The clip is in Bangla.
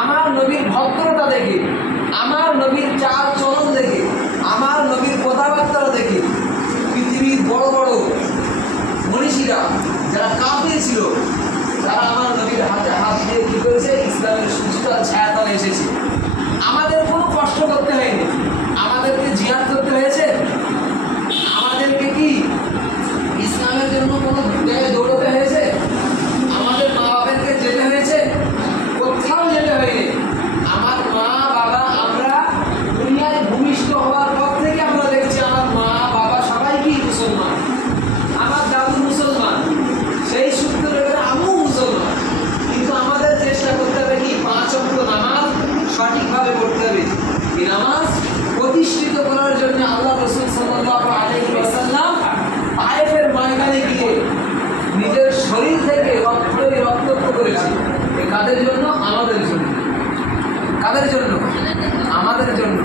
আমার নবীর ভদ্রতা দেখে, আমার নবীর চাল চলন দেখে, আমার নবীর কথাবার্তা দেখে পৃথিবীর বড় বড় মনীষীরা যারা কাফির ছিল তারা আমার নবীর হাতে হাত দিয়ে কী করেছে, ইসলামের সুচিতার ছায়াতলে এসেছে। আমাদের কোনো কষ্ট করতে হয়নি, আমাদেরকে জিহাদ করতে হয়েছে, আমাদেরকে কি ইসলামের জন্য কোনো জায়গায় দৌড়তে হয়েছে, আমাদের মা বাবাকে যেতে হয়েছে, কোথাও যেতে হয়নি। আমার মা বাবা, আমরা দুনিয়ায় ভূমিষ্ঠ হওয়ার পর থেকে আমরা দেখছি আমার মা বাবা সবাই কি মুসলমান। আমার দাদু মুসলমান, সেই সূত্রে আমিও মুসলমান। কিন্তু আমাদের চেষ্টা করতে হবে কি 5 ওয়াক্ত নামাজ সঠিকভাবে পড়তে হবে। এই নামাজ প্রতিষ্ঠিত করার জন্য আল্লাহ রাসূল সাল্লাল্লাহু আলাইহি ওয়াসাল্লাম তায়েফের ময়দানে গিয়ে নিজের শরীর থেকে রক্তাক্ত করেছে। কাদের জন্য? আমাদের জন্য। কাদের জন্য? আমাদের জন্য।